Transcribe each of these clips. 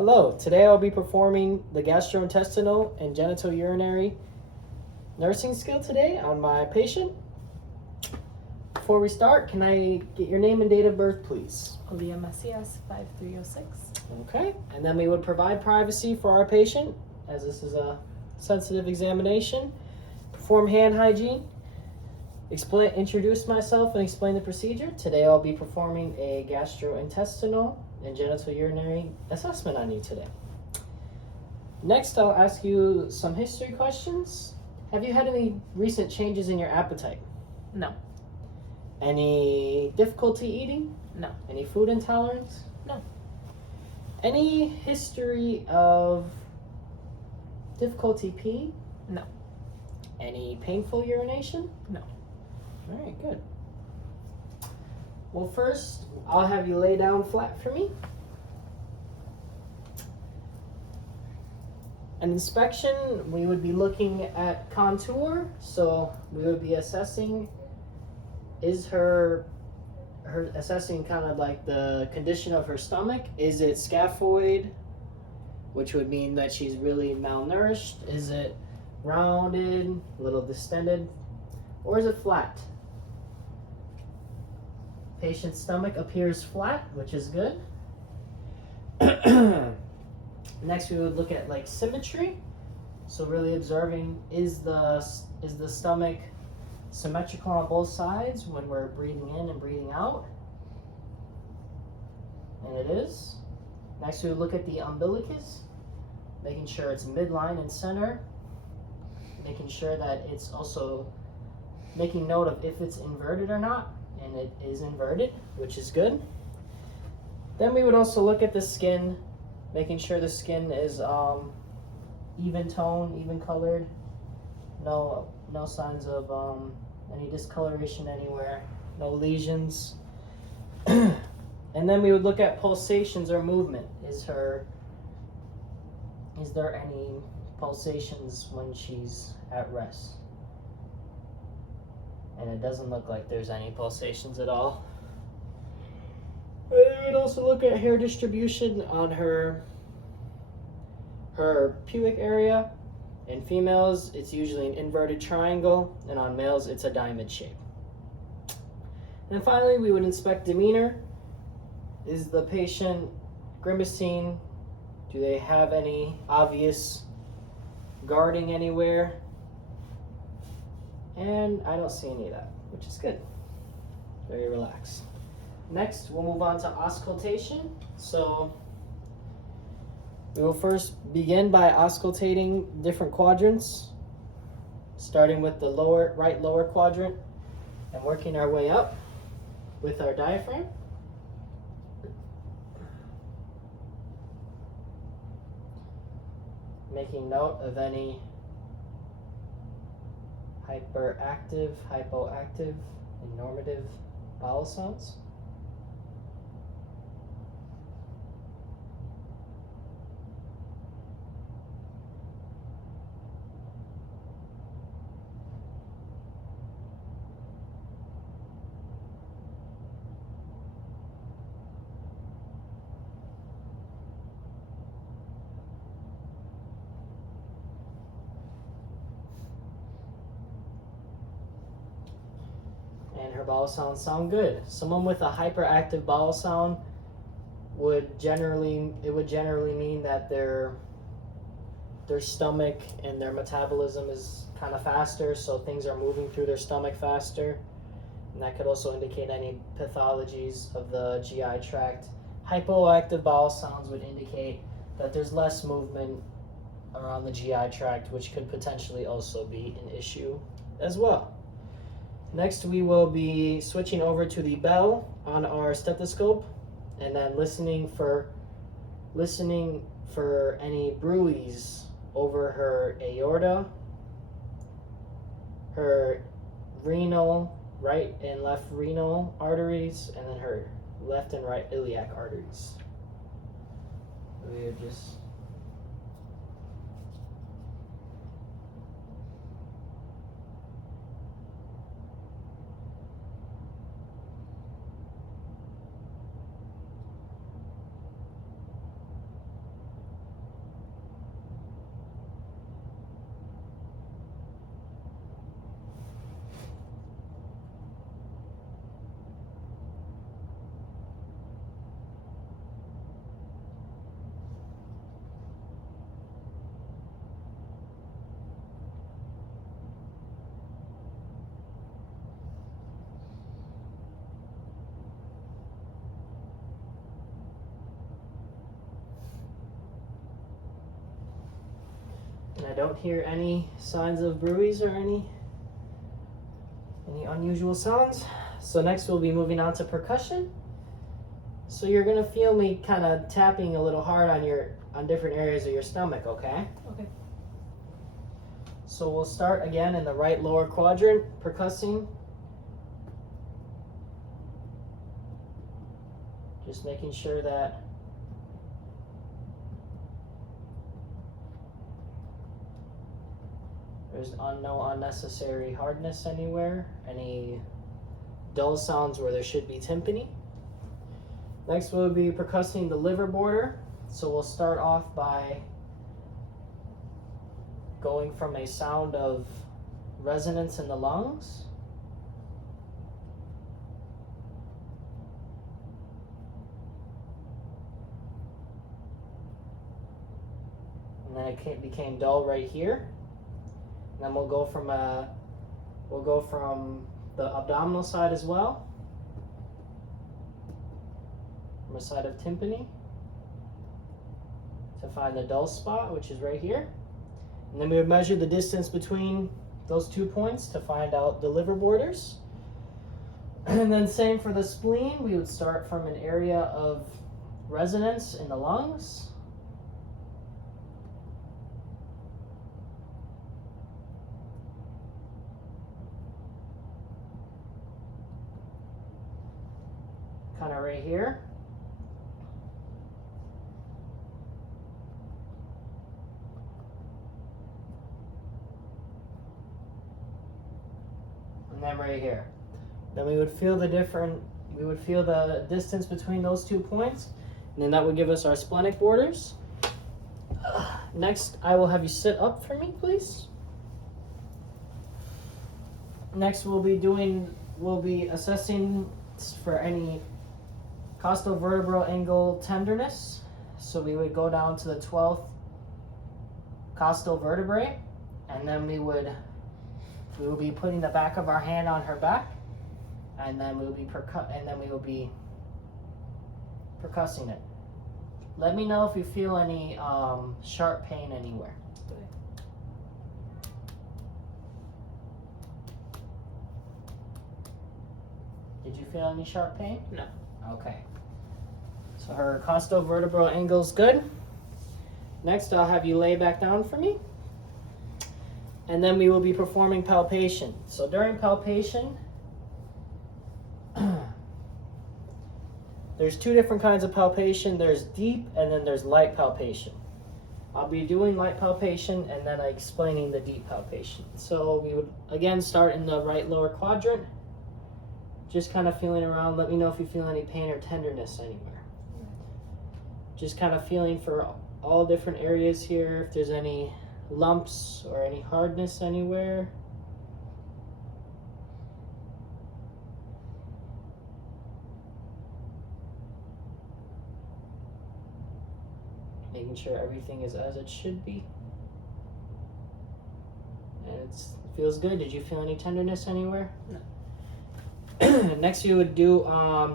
Hello, today I'll be performing the gastrointestinal and genitourinary nursing skill today on my patient. Before we start, can I get your name and date of birth, please? Aaliyah Macias, 5306. Okay, and then we would provide privacy for our patient, as this is a sensitive examination. Perform hand hygiene. Introduce myself and explain the procedure. Today I'll be performing a gastrointestinal and genitourinary assessment on you today. Next, I'll ask you some history questions. Have you had any recent changes in your appetite? No. Any difficulty eating? No. Any food intolerance? No. Any history of difficulty peeing? No. Any painful urination? No. All right, good. Well, first, I'll have you lay down flat for me. An inspection, we would be looking at contour, so we would be assessing, is her assessing kind of like the condition of her stomach. Is it scaphoid, which would mean that she's really malnourished? Is it rounded, a little distended, or is it flat? Patient's stomach appears flat, which is good. Next, we would look at like symmetry. So really observing, is the stomach symmetrical on both sides when we're breathing in and breathing out? And it is. Next, we would look at the umbilicus, making sure it's midline and center, making sure that it's also making note of if it's inverted or not. And it is inverted, which is good. Then we would also look at the skin, making sure the skin is even tone, even colored. No signs of any discoloration anywhere. No lesions. And then we would look at pulsations or movement. Is there any pulsations when she's at rest? And it doesn't look like there's any pulsations at all. We would also look at hair distribution on her pubic area. In females, it's usually an inverted triangle, and on males, it's a diamond shape. And then finally, we would inspect demeanor. Is the patient grimacing? Do they have any obvious guarding anywhere? And I don't see any of that, which is good. Very relaxed. Next, we'll move on to auscultation. So we will first begin by auscultating different quadrants, starting with the right lower quadrant and working our way up with our diaphragm. Making note of any hyperactive, hypoactive, and normative bowel sounds. And her bowel sounds sound good. Someone with a hyperactive bowel sound would generally mean that their stomach and their metabolism is kind of faster, so things are moving through their stomach faster. And that could also indicate any pathologies of the GI tract. Hypoactive bowel sounds would indicate that there's less movement around the GI tract, which could potentially also be an issue as well. Next, we will be switching over to the bell on our stethoscope and then listening for any bruits over her aorta, her renal, right and left renal arteries, and then her left and right iliac arteries. We are just I don't hear any signs of bruise or any unusual sounds. So next we'll be moving on to percussion. So you're gonna feel me kind of tapping a little hard on different areas of your stomach, okay? Okay. So we'll start again in the right lower quadrant, percussing. Just making sure that there's no unnecessary hardness anywhere, any dull sounds where there should be tympani. Next we'll be percussing the liver border. So we'll start off by going from a sound of resonance in the lungs. And then it became dull right here. And then we'll go from the abdominal side as well, from a side of tympani, to find the dull spot, which is right here. And then we would measure the distance between those 2 points to find out the liver borders. And then same for the spleen, we would start from an area of resonance in the lungs. Kind of right here. And then right here. Then we would feel the distance between those 2 points, and then that would give us our splenic borders. Next, I will have you sit up for me, please. Next, we'll be assessing for any costovertebral angle tenderness. So we would go down to the 12th costal vertebrae, and then we will be putting the back of our hand on her back, and then we will be percussing it. Let me know if you feel any sharp pain anywhere. Okay. Did you feel any sharp pain? No. Okay. So her costovertebral angle's good. Next, I'll have you lay back down for me. And then we will be performing palpation. So during palpation, there's 2 different kinds of palpation. There's deep and then there's light palpation. I'll be doing light palpation and then explaining the deep palpation. So we would again start in the right lower quadrant. Just kind of feeling around. Let me know if you feel any pain or tenderness anywhere. Just kind of feeling for all different areas here. If there's any lumps or any hardness anywhere. Making sure everything is as it should be. And it feels good. Did you feel any tenderness anywhere? No. Next, you would do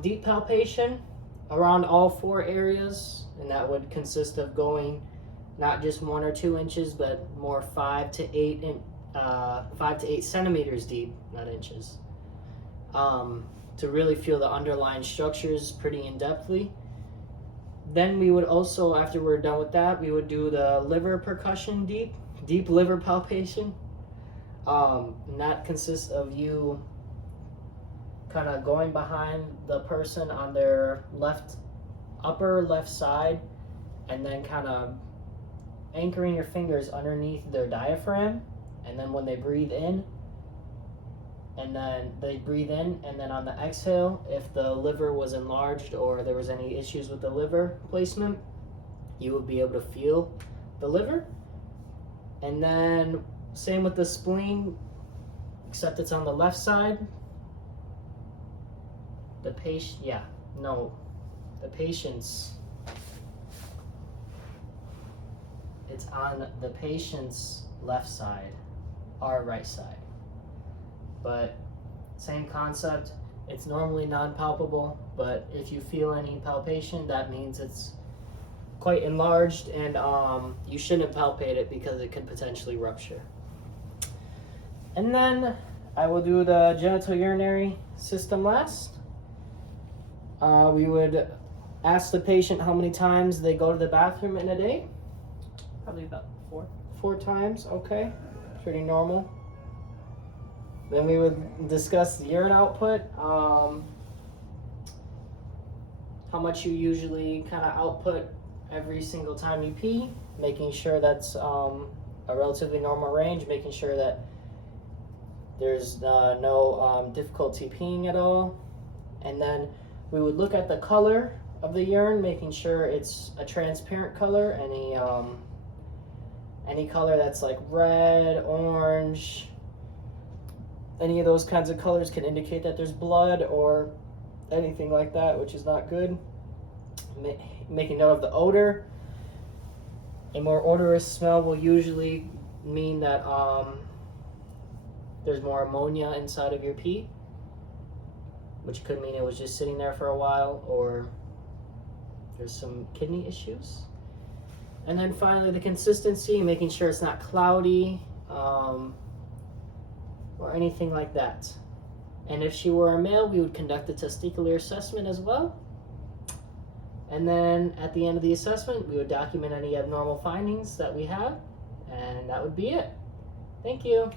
deep palpation around all 4 areas, and that would consist of going not just 1 or 2 inches, but more 5 to 8 centimeters deep, not inches, to really feel the underlying structures pretty in-depthly. Then we would also, after we're done with that, we would do the liver percussion, deep liver palpation. And that consists of you kind of going behind the person on their upper left side, and then kind of anchoring your fingers underneath their diaphragm, and then when they breathe in, and then on the exhale, if the liver was enlarged or there was any issues with the liver placement, you would be able to feel the liver. And then same with the spleen, except it's on the left side. The patient's, it's on the patient's left side, our right side. But same concept, it's normally non-palpable, but if you feel any palpation, that means it's quite enlarged, and you shouldn't palpate it because it could potentially rupture. And then I will do the genital urinary system last. We would ask the patient how many times they go to the bathroom in a day. Probably about 4. 4 times, okay, pretty normal. Then we would discuss the urine output, how much you usually kind of output every single time you pee, making sure that's a relatively normal range, making sure that there's no difficulty peeing at all. And then we would look at the color of the urine, making sure it's a transparent color. Any color that's like red, orange, any of those kinds of colors can indicate that there's blood or anything like that, which is not good. Making note of the odor. A more odorous smell will usually mean that there's more ammonia inside of your pee, which could mean it was just sitting there for a while, or there's some kidney issues. And then finally, the consistency, making sure it's not cloudy or anything like that. And if she were a male, we would conduct a testicular assessment as well. And then at the end of the assessment, we would document any abnormal findings that we had, and that would be it. Thank you.